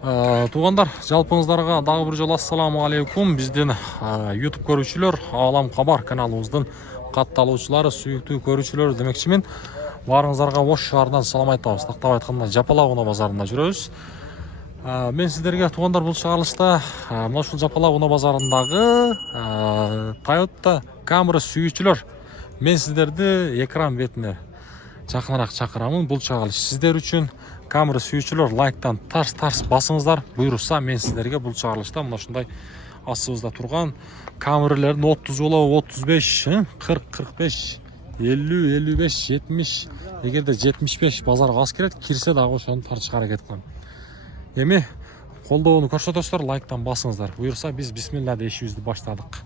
Туғандар, жалпыңыздарга дагы бир жолу ассаламу алейкум. Биздин YouTube көрүүчүлөр, Алам Кабар каналыбыздын катталуучулары, сүйүктүү көрүүчүлөр демекчимин. Баарыңыздарга ош шаарынан салам айтабыз. Тактап айтканда, Жапалак базарында жүрөбүз. Мен сиздерге туғандар бул чыгарылышта мына ушул Жапалак базарындагы Toyota Camry сүйүүчүлөр, мен сиздерди экран бетине жакыныраак чакырамын. Бул чыгарылыш сиздер үчүн. Camry сүйүүчүлөр, лайктан тарс басыңыздар. Буйрукса мен сиздерге бул чыгарылышта мына ушундай астыбызда турган Camry'лердин 30 болобу, 35, 40, 45, 50, 55, 70, эгерде 75 базарга аз кирсе дагы ошону тартышка аракет кылам. Эми колдоону көрсөтөсүздөр, лайктан басыңыздар. Буйрукса биз бисмилла деп ишибизди баштадык.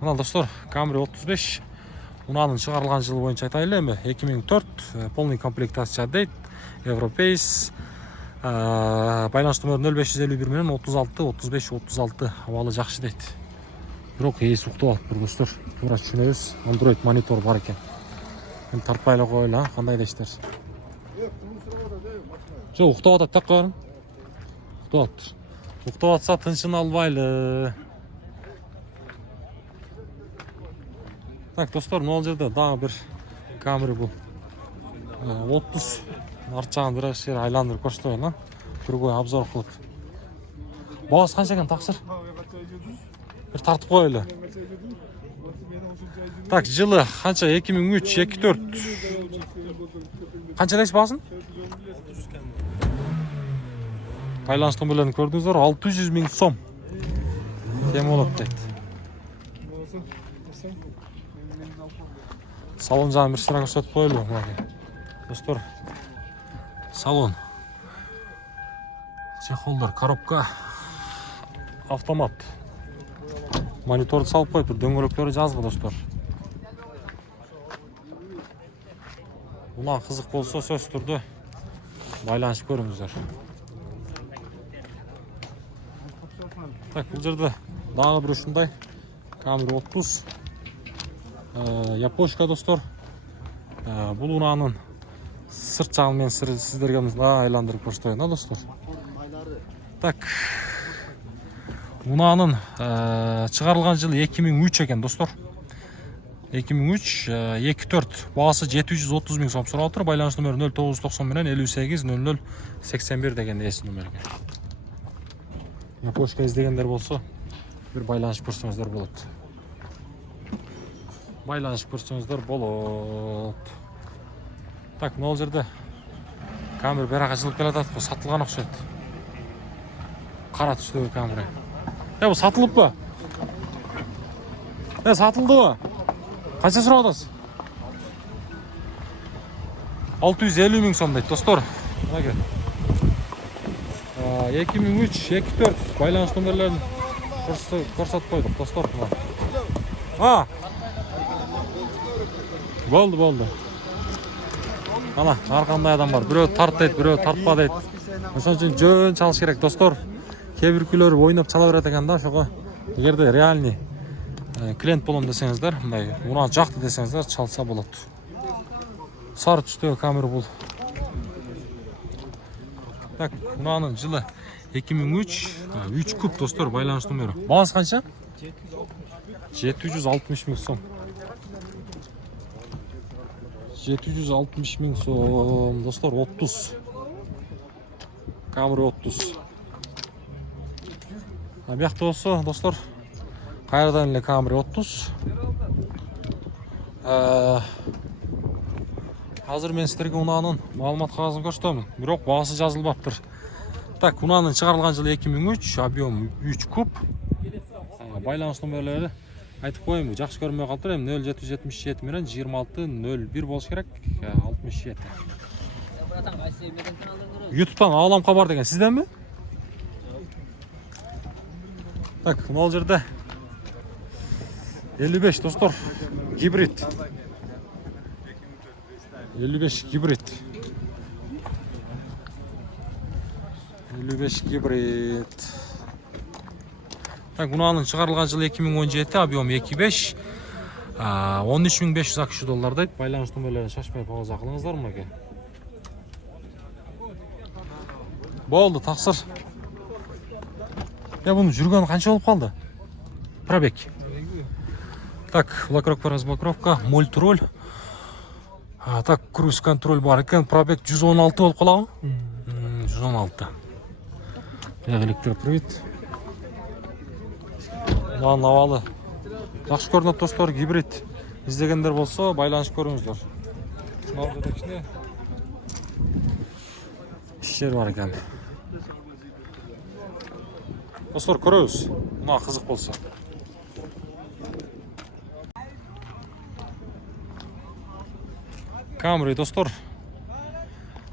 Мына достор, Camry 35 Унанын чыгарылган жылы боюнча айтайлы, эми 2004 полный комплектация дейт. Европейс байланыш номеру 0551 менен 36 35 36 абалы жакшы дейт. Бирок ээси уктап атыптыр достор. Туура түшүнөбүз. Android монитор бар экен. Эми тартпай эле коелу, кандай дейсиздер? Жок, уктап атат так коерун. Уктап атыптыр. Уктап атса тынчын албайлы. Так, достор, мына жерде дагы бир Camry бул. 30 арт жагын бир жер айландырып көрсөтөйүн, түргөй обзор кылып. Багасы канча экен таксыр? Бир тартып коелу. Так, жылы канча? 2003, 2004. Канча дейсиз баасын? Байланыш номерлерин көрдүңүздөр, 600 000 сом. Кем болот дейт. Салон жагын бир сыра көрсөтүп коелу. Достор, салон. Чехолдор, коробка, автомат. Мониторду салып коюптур, дөңгөлөктөрү жазгы достор. Улан кызык болсо сөзсүз түрдө байланышып көрүңүздөр. Так, бул жерде дагы бир ушундай Camry 30 япошка достор. Бул унаанын сырт жагын мен сиздерге айландырып көрсөтөйүн, достор. Так. Унаанын чыгарылган жылы 2003 экен, достор. 2003, 24. Баасы 730 000 сом сурап атыр. Байланыш номеру 0990 менен 58 00 81 деген эс номер экен. Япошка издегендер болсо, бир байланышып көрсөңүздөр болот. Байланышып көрсөңүздөр болот. Так, мына жерде Camry берак ачылып келатат, бул сатылган окшойт. Кара түстөгү Camry. Бул сатылыппы? Сатылдыбы? Канча сурап атасыз? 650 000 сом дейт, достор. Мына 2003, 2004 байланыш номерлерин көрсөтүп койдук, достор. Болды. Ана, аркандай адам бар. Бирөө тарт дейт, бирөө тартпа дейт. Ошон үчүн жөн чалыш керек, достор. Кээ биркүлөр ойноп чала берет экен да, ошого эгерде реальный клиент болом десеңиздер, мындай уна жакты десеңиздер, чалса болот. Сары түстөгү Camry бул. Так, унаанын жылы 2003, 3 куб, достор, байланыш номеру. Баасы канча? 760 000 сом. 760 000 сом, достор, 30. Camry 30. Биякта болсо, достор, кайрадан эле Camry 30. Азыр мен сиздерге унаанын маалымат кагазын көрсөтөмүн, бирок баасы жазылбаптыр. Так, унаанын чыгарылган жылы 2003, объем 3 куб. Байланыш номерлери айтып коеюн, жакшы көрүнбөй калыптыр. Эми 0777 менен 2601 болуш керек. 67. YouTube'дан Алам Кабар деген сизденби? Так, мына жерде 55, достор, гибрид. 55 гибрид. 55 гибрид. Так, унаанын чыгарылган жылы 2017, объем 2.5. 13.500 AQSh доллар дейт. Байланыш номерлерин шашпай пауза кылыңыздар мынакей. Болды, тақсыр. Ya bunun жүргені қанша болып қалды? Пробег. Так, блокировка, разблокировка, мультироль. Так, круиз контроль бар екен. Пробег 116 болып қала ғой? 116. Электр привет. Мынаны авалы. Жақсы көрінеді достар, гибрид. Іздегендер болса, байланыс көріңіздер. Мынау да кішіне іштер бар екен. Достар, көріңіз. Мына қызық болса. Camry достар.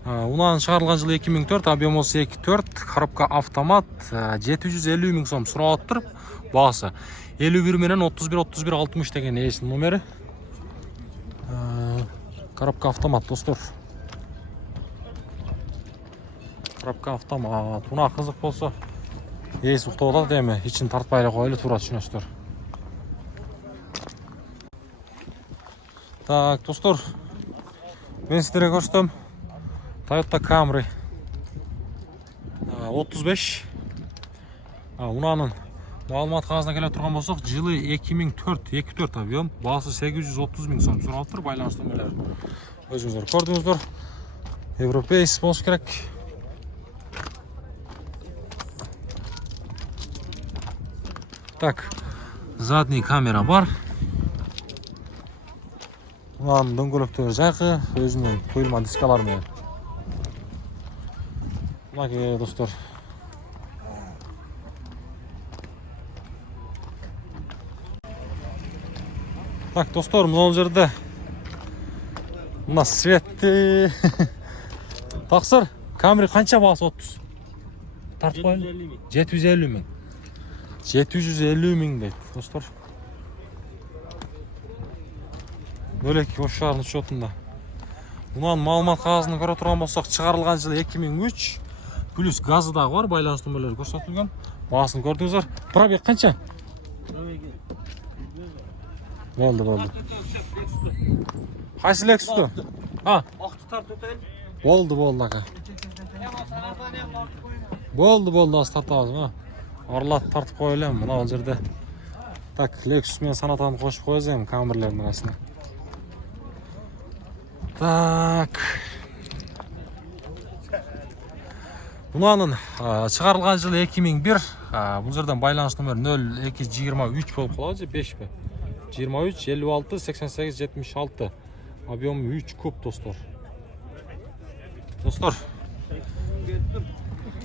Унан шығарылған жылы 2004, объем осы 2.4, коробка автомат, 750 мың сом сұрап тұр. Бағасы 51 менен 31-63 деген есін номері. Коробка автомат достар. Коробка автомат. Уна қызық болса, ес ұқтауда деме, için тартпайлы қойлы тура түсінесіздер. Так, достар, мен сіздерге көрсетем. Toyota Camry 35. Унаның Маалымат қағазына келе тұрған болсақ, жылы 2004 объем, бағасы 830 мың сом сұрап тұр, байланыс нөмірлері. Өзіңіздер көрдіңіздер. Европейс болса керек. Так, задний камера бар. Унаның дөңгелектері жақы, өзімен қойылма дискалармен. Мына достар. Так, достар, мынау жерде мына светті тақсыр. Camry қанша бағасы 30? Тартып қойын? 750 мың. 750 мың дейді, достар. Бөлек ошағының шотында. Мұнан маалымат қағазын көре тұрған болсақ, шығарылған жылы 2003. Плюс газы дағы бар, байланыс нөмірлері көрсетілген. Бағасын көрдіңіздер. Пробег қанша? Болды. Қайсы Lexus'ты? Ақты тартып өтейін. Болды, аға. Болды, аз тартабыз. Орлат тартып қойылем, мына ол жерде. Так, Lexus мен Sonata'ны қошып қойызем, Camry'лердің арасына. Так. Мұнаның шығарылған жылы 2001. Бұл жерден байланыс нөмір 0223 болып қалады, 5 бе? 23, 56, 88, 76. Объем 3 куб, достар. Достар.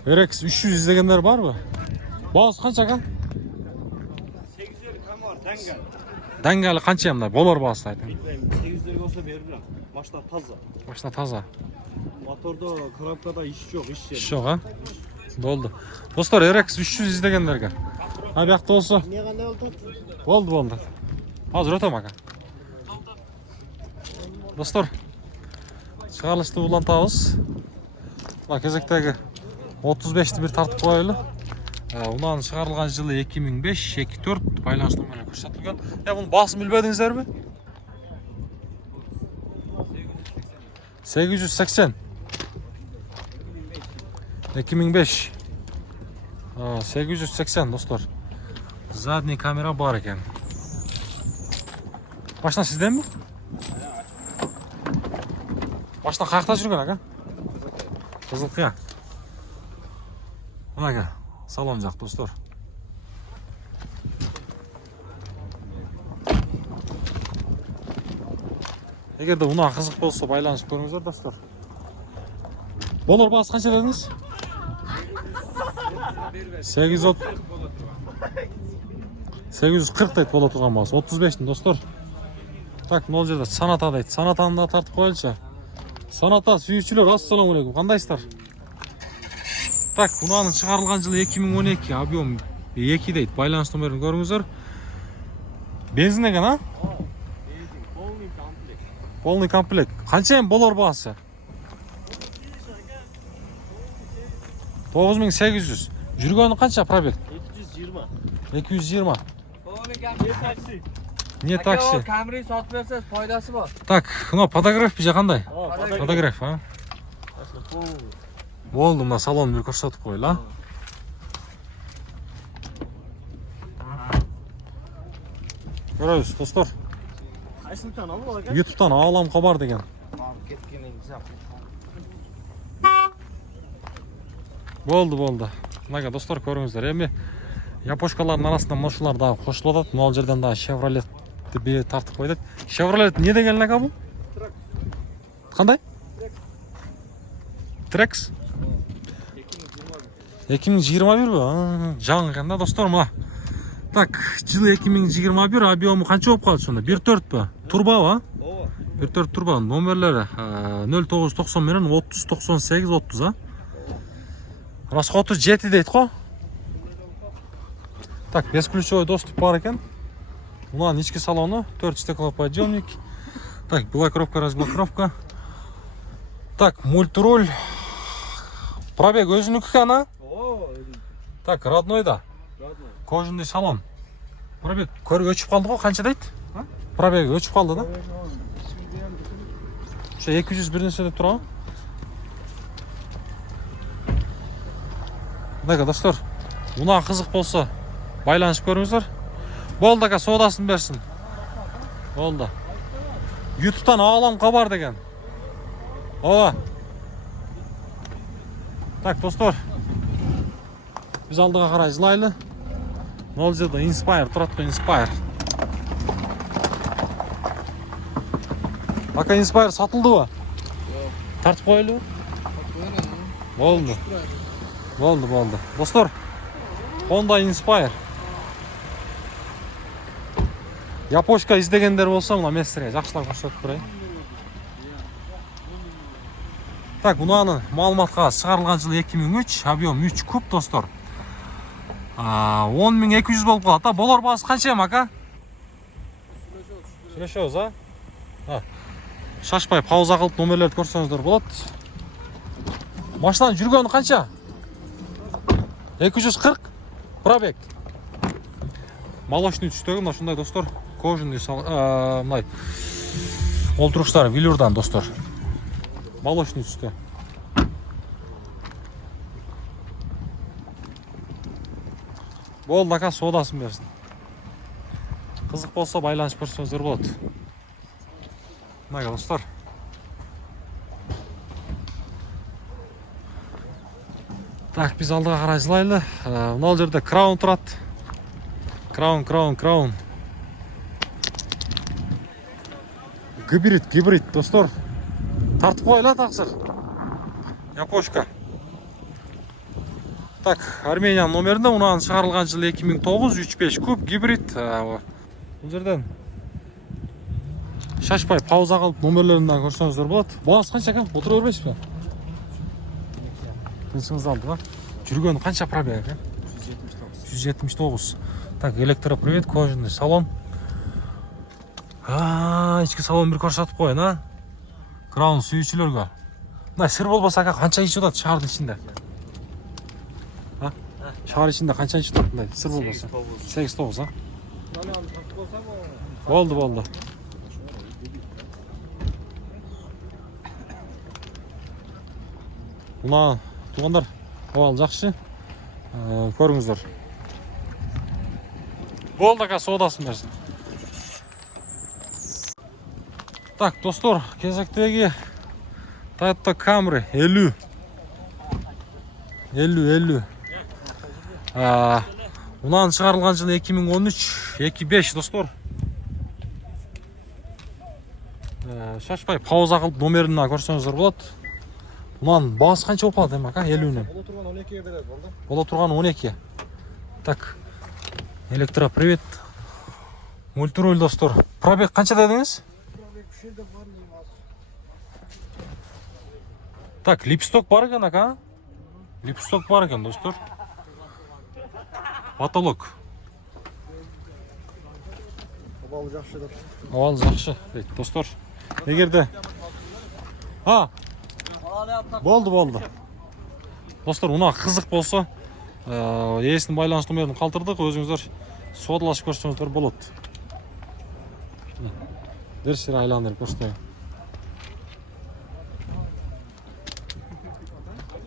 RX 300 іздегендер бар ба? Бағасы қанша қа? 850 кам бар, дәңгәл. Дәңгәлі қанша емді? Болар бағасы айтын. 850 болса берілем. Машина таза. Машина таза. Моторда, коробкада іш жоқ, іш Іш жоқ, Болды. Достар, RX 300 іздегендерге. Абияқты болса. Не қандай Болды. Азыр өтем аға. Достар, шығарылышты бұлантауыз. Кезектегі 35-ті бір тартып қойылы. Ұнан шығарылған жылы 2005-2004 байланыс нөмірі көрсетілген. Бұның басын білбедіңіздер бе? 880. 2005. 880 достар. Задний камера бар екен. Машина сізден бе? Машина қаяқта жүрген аға? Қызылқия. Аға, салон жақ достар. Егерде ұна қызық болса байланыс көріңіздер достар. Болар бағасы қанша дедіңіз? 840 дейді бола тұрған бағасы. 35-тің достар. Так, мол жерде Sonata дейді. Sonata'ны да тартып қойылшы. Sonata сүйіншілер, ассаламалейкум. Қандайсыздар? Так, бұнаның шығарылған жылы 2012, объем 2 дейді. Байланыс нөмірін көріңіздер. Бензин екен, а? Полный комплект. Қанша ем болар бағасы? 9800. Жүргені қанша пробег? 220. Не такси? Camry сатып берсеңіз пайдасы бар. Так, мына фотограф бе қандай? Фотограф, а? Болды, мына салонды бір көрсетіп қойла. Көріңіз, достар. Қайсылықтан алып алып YouTube'дан Алам Хабар деген. Болды. Мына достар көріңіздер. Эми япошкалардың арасында машиналар да қосылып жатады. Мына жерден да Chevrolet'ті бері тартып қойдық. Chevrolet не деген ака бұл? Қандай? Trax. 2021 бі? Жаңы екен да достар, мына. Так, жылы 2021, объемы қанша болып қалды сонда? 1.4 бі? Турбо ба? 1.4 турбо. Номерлері 0990 менен 309830, а? Расходы 7 дейді қой. Так, бесключевой доступ бар екен. Мына нички салоны, 4 стеклоподъемник. Так, блокировка, разблокировка. Так, мультируль. Пробег өзінікі ана? Так, родной да. Кожаный салон. Пробег көргі өчіп қалды ғой, қанша дейді? Пробег өчіп қалды да? Şu 201 нәрсе деп тұра. Мына достар, мына қызық болса байланышып көріңіздер. Болды ака, содасын берсін. Болды. YouTube'дан Алам Хабар деген. Ова. Так, достар. Біз алдыға қарай жылайлы. Ол жерде Inspire, тұрады ғой Inspire. Ака, Inspire сатылды ба? Тартып қойылы? Болды. Болды. Достар, Honda Inspire. Япошка издегендер болса, мына местерге жақшылар көрсетіп тұрайын. Так, мынаны малыматқа шығарылған жылы 2003, объем 3 куб, достар. 10200 болып қалады. Болар басы қанша ака? Сүрешөз, а? Шашпай, пауза қылып номерлерді көрсеңіздер болады. Машинаның жүргені қанша? 240 пробег. Молочный түстегі, мынандай достар. Кожаный, мынай. Олтырғыштары велюрдан, достар. Молочный түсті. Болды ака, содасын берсін. Қызық болса байланышып көрсеңіздер болады. Мына достар. Так, біз алдыға қарай жылайлы. Мына жерде краун тұрады. Краун. Гибрид, достар. Тартып қойла тақсыр. Япошка. Так, Арменияның номерінде, ұнаған шығарылған жылы 2009, 3.5 куб, гибрид. Бұл жерден шашпай, пауза қалып номерлерінен көрсеңіздер болады. Бағасы қанша екен? Отыра бермейсіз бе? Тыншыңыз алды ба? Жүргені қанша пробег екен? 179. Так, электропривет, кожаный салон. Ішкі салон бір көрсетіп қойын, а? Краун сүйіншілерге. Мына сыр болбаса ака қанша ішіп жатады шардың ішінде? Шар ішінде қанша ішіп жатады? Сыр болбаса? 8-9, а? Болды. Мына туғандар, оғал жақшы. Көріңіздер. Болды ака, содасын берсін. Так, достар, кезектегі Toyota Camry 50. Мұнан шығарылған жылы 2013, 2.5, достар. Шашпай, пауза қылып номеріне көрсеңіздер болады. Мұнан бағасы қанша болып қалды, ака, 50-нен? Бола тұрған 12-ге береді, болды? Бола тұрған 12. Так, электропривет. Мультируль, достар. Пробег қанша дедіңіз? Так, липсток бар екен, ака? Липсток бар екен, достар. Потолок. Обалы жақшы деп. Обалы жақшы, достар. Егерде... Болды. Достар, мұна қызық болса, иесінің байланыс номерін қалтырдық, өзіңіздер содалашып көрсеңіздер болады. Дерсер айландырып көрсетейін.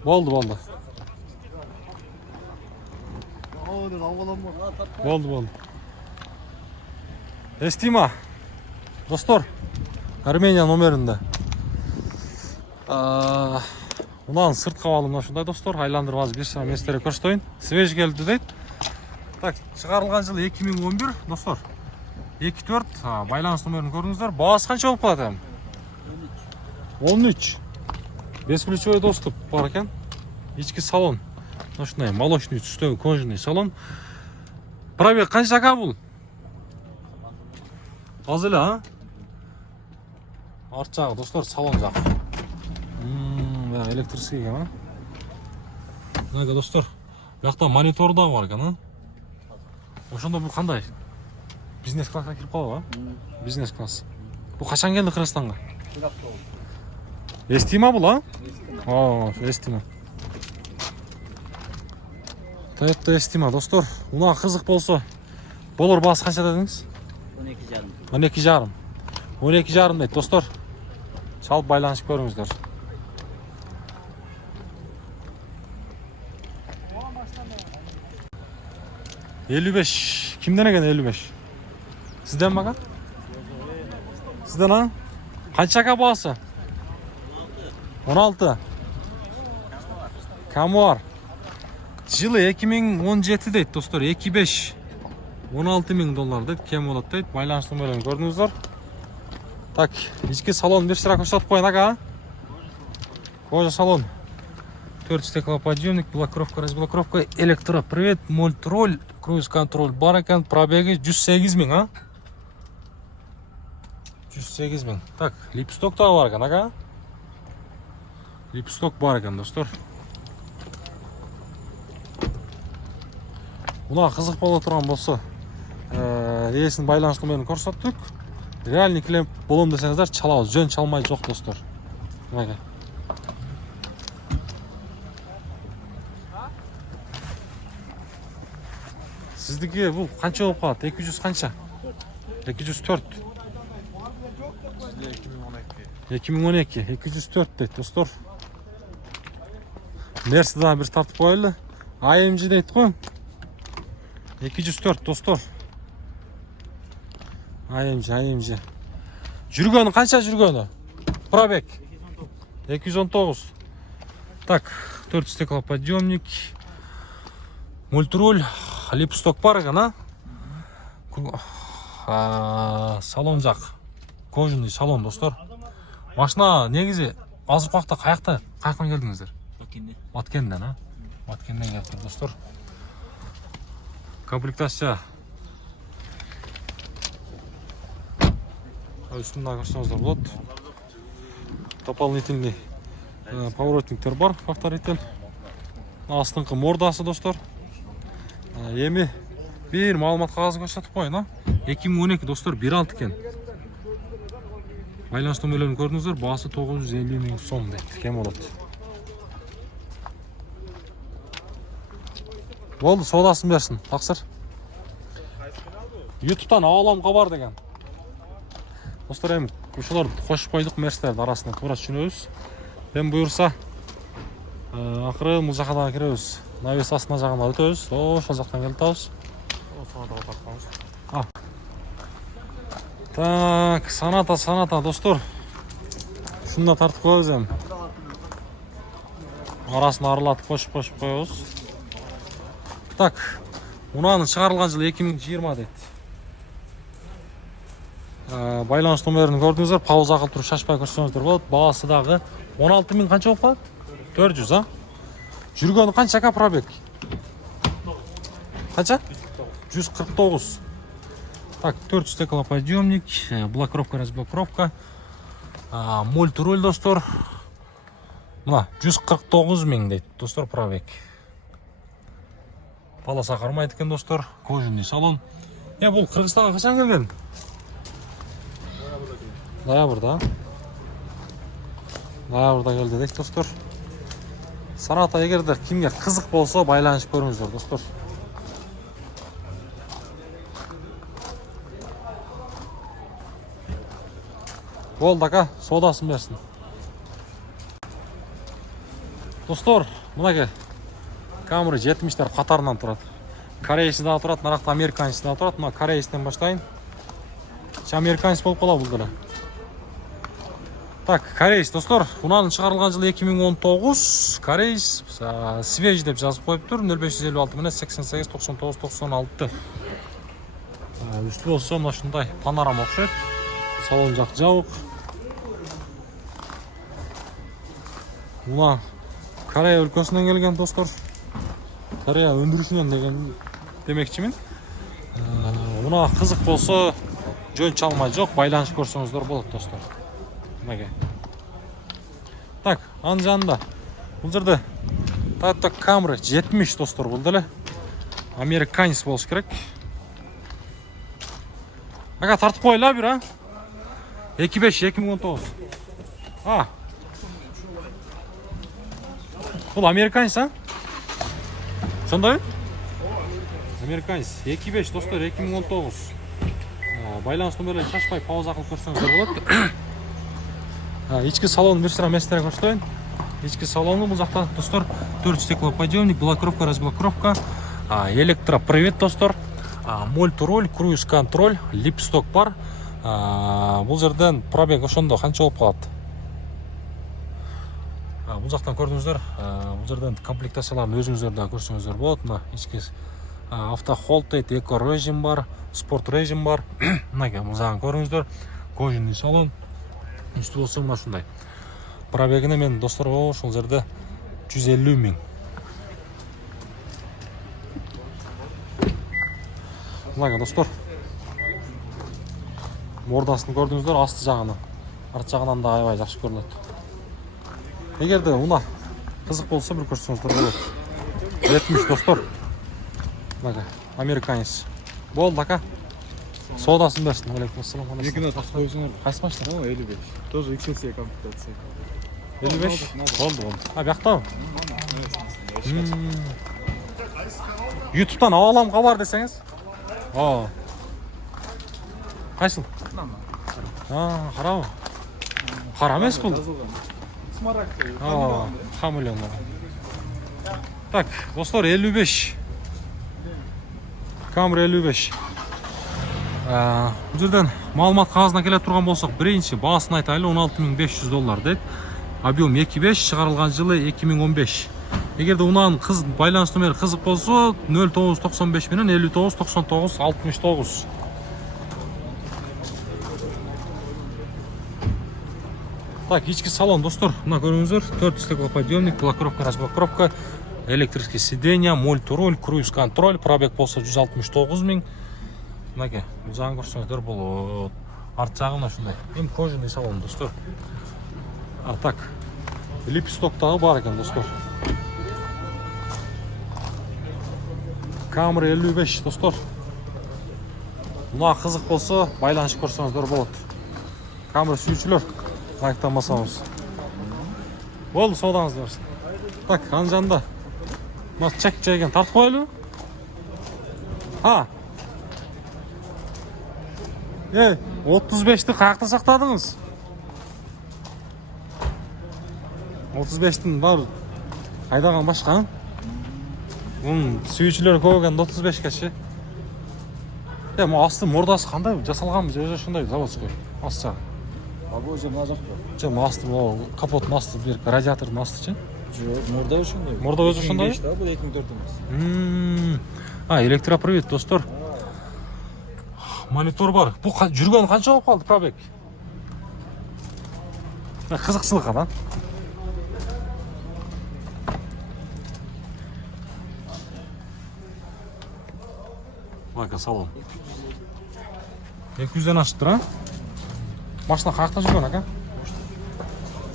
Болды. Aa dedi havalanma. Болды. Ести ма? Достор, Армения номерінде. Мынаны сыртқа алып ушундай достор, айландырып азыр бир шана местерге көрсөтөйүн. Свеж келди дейт. Так, чыгарылган жылы 2011, достор. 24, байланыш номерин көрдүңүздөр. Баасы канча болуп калат эми? 13. Бесключевой доступ бар экен. Ички салон. Ушундай молочный түстөгү кожаный салон. Пробег канча ака бул? Az эле, а? Арт жагы достор, салон жак. Электрический экен, а? Мына достор, бuyakta монитор да бар экен, а? Ошондо бул кандай? Бизнес класска кирип калабы, а? Бизнес класс. Бул качан келди Кыргызстанга? Эстима бул, а? Эстима. Toyota Estima достор. Мына кызык болсо, болор баасы канча дедиңиз? 12,5. 12,5 дейт достор. Чалып байланышып көрүңүздөр. $55. Кимден экен 55? Сизден бага? Сизден, а? Канча ака баасы? 16. Камуар. Жылы 2017 дейт достор. 2,5. $16,000 дейт. Кем болот дейт. Байланыш номерин көрдүңүздөр. Так, ички салон бир шыра көрсөтүп коюн ака. Кожа салон. 4 стеклоподъемник, блокировка, разблокировка, электропривод, мультроль, круиз контроль бар экен. Пробеги 108,000, а? 108,000. Так, липсток да бар экен, ака. Липсток бар экен, достор. Мына кызык боло турган болсо, ээсинин байланыш номерин көрсөттүк. Реальный клиент болом десеңиздер, чалабыз. Жөн чалмай жок, достор. Мына. Сиздики бул канча болуп калат? 200 канча? 204. 2012. 204 дейт, достор. Мерседен бир тартып коелу. AMG дейт го. 204, достор. AMG. Жүргөнү канча жүргөнү? Пробег 219. Так, 4 стеклоподъемник, мультроль, липсток бар экен, а? Салон жак. Кожаный салон, достор. Машина негизи азыр убакта каяктан келдиңиздер? Маткенден, а? Маткенден келиптир, достор. Комплектация үстүндө көрсөңүздөр болот. Дополнительный поворотниктер бар, повторитель. Астыңкы мордасы, достор. Эми бир маалымат кагазын көрсөтүп коюн, а? 2012, достор, 1.6 экен. Байланыш номерлерин көрдүңүздөр, баасы 950,000 сом дейт. Кем болот. Болду, соодасын берсин, таксыр. YouTube'дан Алам Кабар деген. Достор, эми ушуларды кошуп койдук, мерстердин арасына туура түшүнөбүз. Эми буюрса, акыры бул жака дагы киребиз. Навес астына жагына өтөбүз. Ошол жактан келип атабыз. Так, саната, достор. Ушунда тартып коебуз эми. Арасын арылатып кошуп коебуз. Так, мунанын чыгарылган жылы 2020 дейт. Байланыш номерин көрдүңүздөр, пауза кылып туруп шашпай көрсөңүздөр болот. Баасы дагы 16,000 канча болуп калат? 400, а? Жүргөнү канча ака пробег? Канча? 149. Так, 4 стеклоподъемник, блокировка, разблокировка, мультроль, достор. Мына 149,000 дейт, достор, пробег. Полоса кармайт экен, достор. Кожаный салон. Бул Кыргызстанга качан келген? Ноябрда. Ноябрда келди дейт, достор. Саната эгерде кимге кызык болсо байланышып көрүңүздөр, достор. Болду ака, соодасын берсин. Достор, мынаке Camry 70-тер қатарынан тұрады. Корейсі да тұрады, нарақта американец да тұрады. Мына корейстен баштайын. Американец болып қала бұл дәлі. Так, корейс, достор, бұнан шығарылған жылы 2019. Корейс, свеж деп жазып қойып тұр. 0556 міне 88 99 96. Үсті болса, мына шындай панорама ұқсайды. Салон жақ жауық. Бұна Корея өлкесінен келген, достор. Корея өндірушінен деген демекшімін. Бұна қызық болса, жөн чалмай жоқ, байланыш көрсеңіздер болады, достор. Так, ан жанында. Бұл жерде Toyota Camry 70, достор, бұл дәлі. Американец болшы керек. Аға, тартып қойла бір, 25-2019. Бұл американец, Сондай? Американец. 25, достор, 2019. Байланыс номерлерін шашпай пауза қылып көрсеңіздер болады. Ичкі салон берсіра мәстері көрсетейін. Ичкі салоны бұл жақта, достор, 4 стеклоподъемник, блокировка, разблокировка, электропривод, достор, мультироль, круиз-контроль, липсток бар. Бұл жерден пробег ошондо қанша болып қалады? Бұл жақтан көрдіңіздер, бұл жерден комплектацияларын өзіңіздерді көрсеңіздер болады. Ичкі автохолд, эко режим бар, спорт режим бар. Бұл жағын көріңіздер, кожаный салон. Үсті болса мұна шындай. Пробегіне мен достар ол шыл жерде 150 мың. Мұнаға достар. Мордасын көрдіңіздер, асты жағаны. Арт жағынан да айбай жақшы көріледі. Егерде мұна қызық болса бір көрсеңіздер болады. 70 достар. Мұнаға американец. Болды, ака. Содасын берсін. Екіні тақпы өзіңер. Қайсы машина? 55. Тоже XLC комплектация. 55? Болды. Бияқтау? Ютубтан ауалам қалар десеңіз? Қайсыл? Қарау. Қара емес бұл? Хамылен. Так, достар, 55. Camry 55. Бұл жерден малымат қағазына келет тұрған болсақ, бірінші басын айтайлы $16,500 дейді. Объем 2.5, шығарылған жылы 2015. Егерде ұнан байланыс номері қызық болса, 0995 менен 59 99 69. Так, ичкі салон, достар, мына көріңіздер, 4 стеклоподъемник, блокировка, разблокировка, электрический сиденья, мультироль, круиз-контроль, пробег болса 169 мың. Мұнаке, бұл жағын көрсеңіздер, бұл арт жағын ашындай. Ең кожаный салон, достар. Так, липстоктағы бар екен, достар. Camry 55, достар. Мұна қызық болса, байланыш көрсеңіздер болады. Camry сүйіншілер, лайктамасамыз. Болды, саудаңыз берсін. Так, ан жанында. Мұна чек жайген тартып қойлы? 35-ті қаяқта сақтадыңыз? 35-тің бар қайдаған башқа? Сүйіншілер көген 35-ке ше? Асты мордасы қандай жасалғанбыз? Өзі шындай заводской. Асты жағы. Бұл же мына жақта. Асты, капоттың асты, радиатордың асты ше? Морда үшіндей. Морда өзі үшіндей? Бұл 2004-іміз. Электропривод, достар. Монитор бар. Бұл жүрген қанша болып қалды пробег? Қызықшылық адам. Бака, салон. 200-ден ашып тұр, Машина қаяқта жүрген, ака?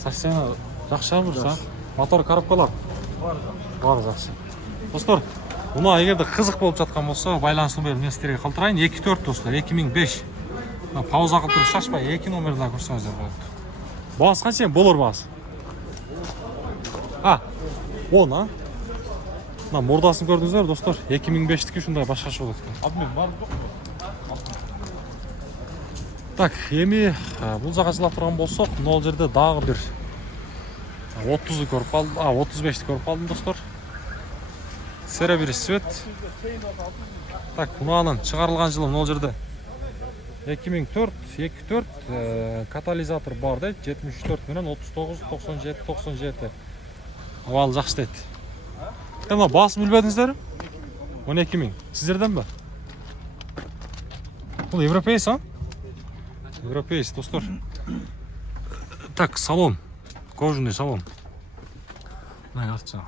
Совсем жақшы бұрса. Мотор коробкалар. Бар жақсы. Достар, бұна егерде қызық болып жатқан болса, байланыс номерін местерге қалтырайын. 24 достар, 2005. Пауза қылып тұрып шашпай, 2 номерді көрсеңіздер болады. Бағасы қанша? Болар бағасы. 10, мордасын көрдіңіздер, достар. 2005-тікі шындай башқаша болады. Абмен бар жоқ mu? Так, еми бұл жаға жылап тұрған болсақ, ол жерде дағы бір 30'ду көрүп калдым. 35'ti көрүп калдым достор. Серебряный цвет. Так, мунанын чыгарылган жылы мына жерде 2004 катализатор бар дейт. 74 менен 39 97 97. Абал жакшы дейт. Мына басып билбедиңиздерби? 12 000. Сиздерден бе? Бұл европейс, а? Европейс, достор. Так, салон. Кожаный салон. Мына артча.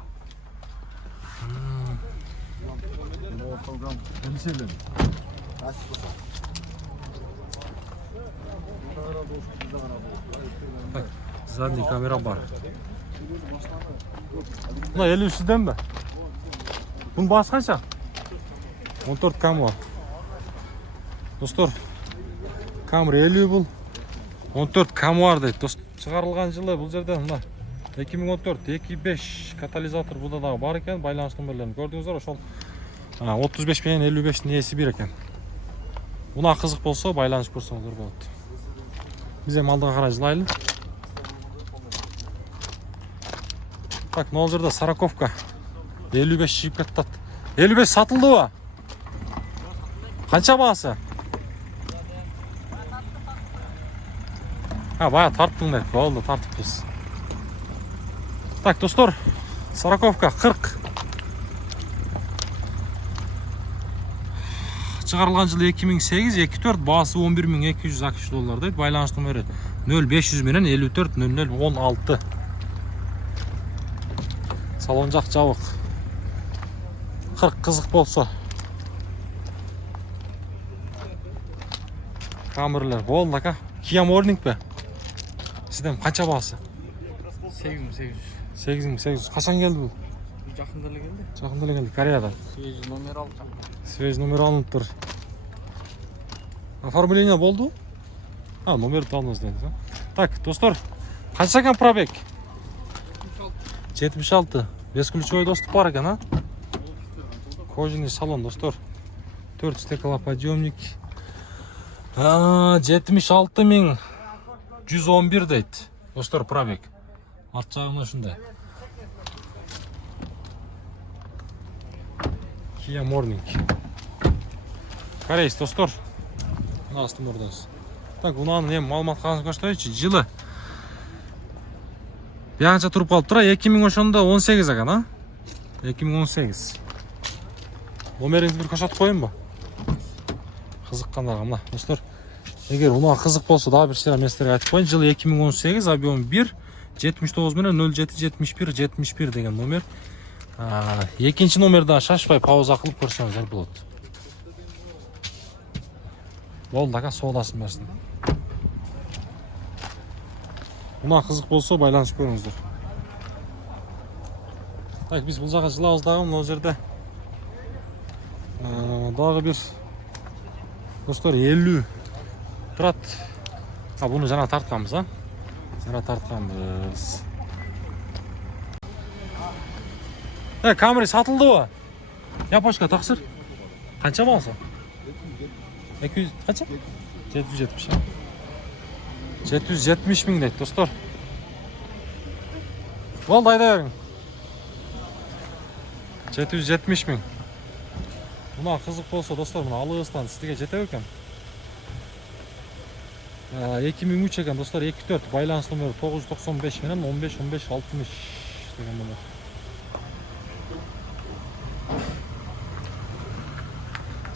Так, задний камера бар. Мына 50 сизден бе? Bunun bası kaça? 14 kam var. Dostlar, kamera 50 bul. 14 kam var deydi. Çıkarılgan жылы бұл жерде мына 2014 25 катализатор burada da бар екен. Байланыш нөмірлерін көрдіңіздер, ошол 35 пен 55 несі бір екен. Бұна қызық болса байланыш көрсеңіздер болады. Біз hem алдыға қарай жылайлы. Так, мына жерде сороковка 55 шығып кеттат. 55 сатылды ба? Қанша бағасы? Бая тарттың дейді. Болды, тартып біз. Так, достар, сороковка 40. Çıkarılған жылы 2008-24, бағасы 11.200 ақш доллар дейді. Байланыш нөмірі 0500 менен 54 00 16. Салон жақ жабық. 40 қызық болса. Камерлер болды, ака. Kia Morning бе? Сізден қанша бағасы? 8800. 8800. Қашан келді бұл? Жақында келді. Жақында келді, Кореядан. Свежий номер алды. Свежий номер алынып тұр. Оформление болды? Номерді алыңыз деді. Так, достар, қанша екен пробег? 76. Бесключевой доступ бар екен, а? Кожаный салон, достар. 4 стеклоподъемник. 76.111 дейді. Достар, пробег. Арт жағына шындай. Kia Morning. Корейс, достар. Астым ордаңыз. Так, ұнаны ем малмат қағын көштейші. Жылы. Яғанша тұрып қалып тұра. 2018 екен, а? 2018. Номеріңіз бір көшат қойын ба? Қызыққандарға, мына, достар. Егер ұна қызық болса, да бір сера местерге айтып қойын. Жылы 2018, объем 1, 79 менен 07 71 71 деген номер. Екінші номерді шашпай пауза қылып көрсеңіздер болады. Болды, ака, соғдасын бәрсін. Ұна қызық болса, байланыс көріңіздер. Так, біз бұл жаққа жылауыздағым, ол жерде дағы бір достар 50 тұрат. Бұны жаңа тартқанбыз, а? Жаңа тартқанбыз. Камера сатылды ба? Япошка тақсыр. Қанша бағасы? 200 қанша? 770. 770 мың дейді, достар. Болды, айда берің. 770 мың. Бұна қызық болса, достар, бұна алығыстан сізге жетеу екен. 2003 екен, достар, 24. Байланыс номері 995 менен 15 60 деген номер.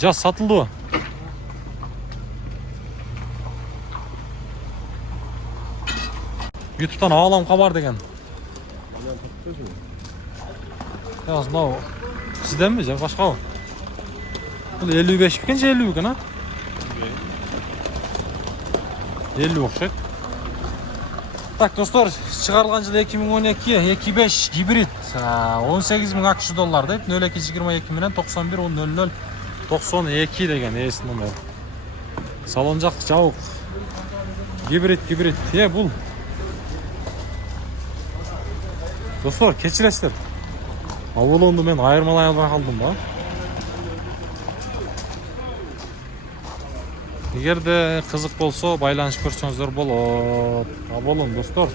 Жаз сатылды ба? YouTube'dan Ağlam Kabar деген. Yaz mынау сізден бе, же башқа ба? Бұл 55 екен, же 50 екен, а? 50 ұқсайды. Так, достар, шығарылған жылы 2012 25 гибрид 18.000 ақш доллар дейді. 0222 менен 91 00 92 деген есі номер. Салон жақ жауық. Гибрид. Бұл. Достар, кешіресіздер. Авылонды мен айырмалай албай қалдым ба? Егер де қызық болса, байланыш көрсеңіздер болады. Авылон, достар.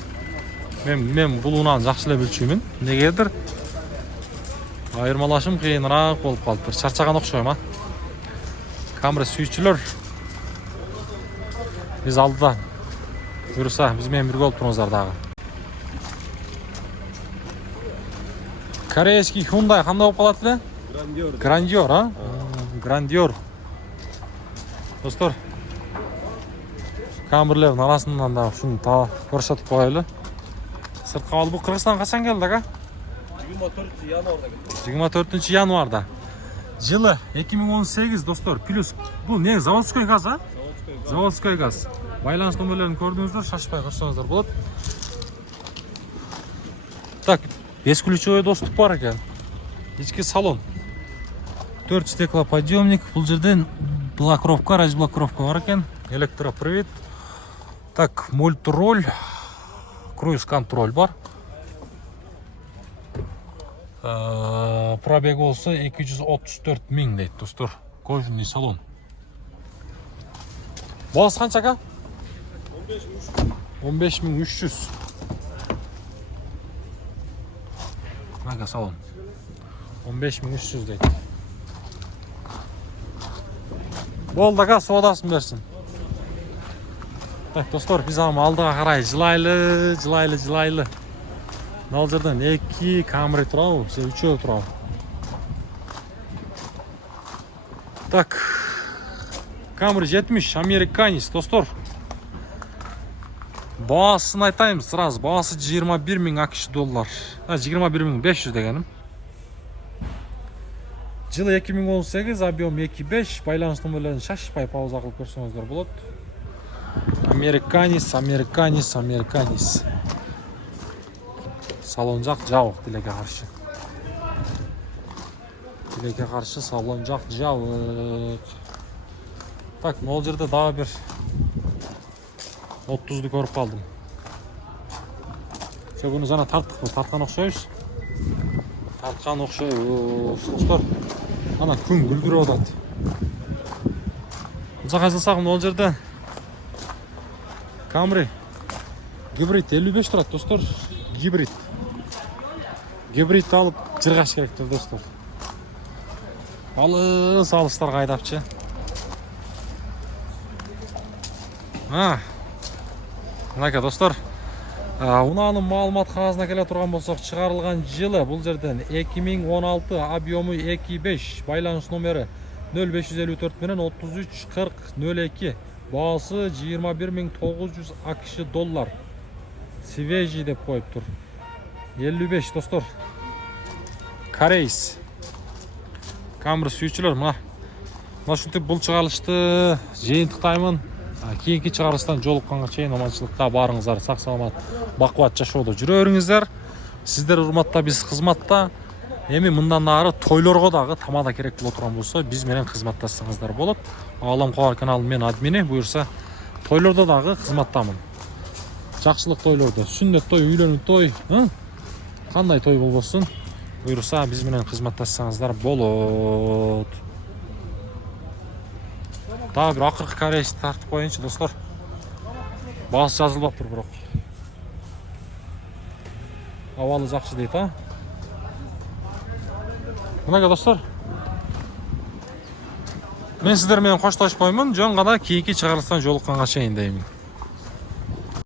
Мен бұл унаны жақсы эле билчүмүн. Негедир айырмалашым кыйыныраак болуп калыптыр. Чарчаган окшойм, а. Камера сүйүүчүлөр, биз алдыда. Буюрса, биз менен бирге болуп туруңуздар дагы. Корейский Hyundai кандай болуп калат эле? Грандиор, а? Грандиор. Достор, камерлердин арасынан да ушуну көрсөтүп коелу. Сыртка алып, бул Кыргызстан качан келди, ага? 24 январда. Жылы 2018, достор. Плюс бул не, заводской газ, а? Заводской газ. Байланыш номерлерин көрдүңүздөр, шашпай көрсөңүздөр болот. Так, бескключевой доступ бар экен. Ички салон. 4 стеклоподъемник. Бул жерден блокировка, разблокировка бар экен. Электропривод. Так, мультроль. Круиз контроль бар. Пробег болса 234 000 дейт, достор. Кожаный салон. Басы канча ка? 15.300. Мага салон. 15.300 дейт. Болду ага, соодасын берсин. Так, достор, биз аны алдыга карай жылайлы. Ал жерден 2 Camry турабы, же 3 турабы. Так, Camry 70, американец, достор. Баасын айтайым сразу, баасы 21 000 AQSh доллар. 21 500 дегеним. Жылы 2018, объем 2.5, байланыш номерлерин шашпай пауза кылып көрсөңүздөр болот. Американец. Салон жак жабык, тилекке каршы салон жак жабык. Так, могул жерде дагы бир 30ду көрүп калдым. Сөкүнү жана тарттыкпы, тарткан окшойбуз. Достор. Ана күн күлдүрүп атат. Жака жылсак, могул жерде Camry гибрид 55 турат, достор. Гибрид алып жыргаш керектир, достор. Алыстар кайдапчы. Мынакей, достор. Унаанын маалымат кагазына келе турган болсок, чыгарылган жылы бул жерден 2016, объему 2.5, байланыш номери 0554 менен 334002, баасы 21 900 AQSh доллар. Свежий деп коюптур. 55, достор. Корейс. Камера сүйүүчүлөр, мына ушинтип бул чыгарылышты жыйынтыктаймын. Кийинки чыгарылыштан жолукканга чейин аманчылыкта барыңыздар, сак саламат, бакубат жашоодо жүрө бериңиздер. Сиздер урматта, биз кызматта. Эми мындан ары тойлорго дагы тамада керек боло турган болсо, биз менен кызматташсаңыздар болот. Алам Кабар каналынын мен админи, буюрса тойлордо дагы кызматтамын. Жакшылык тойлордо, сүннөт той, үйлөнүү той, кандай той болбосун, буюрса биз менен кызматташсаңыздар болот. Дагы бир акыркы корейс тартып коеюнчу, достор. Баасы жазылбаптыр бирок. Абалы жакшы дейт, а? Мынакей, достор. Мен сиздер менен коштошпоймун, жөн гана кийинки чыгарылыштан жолукканга чейин деймин.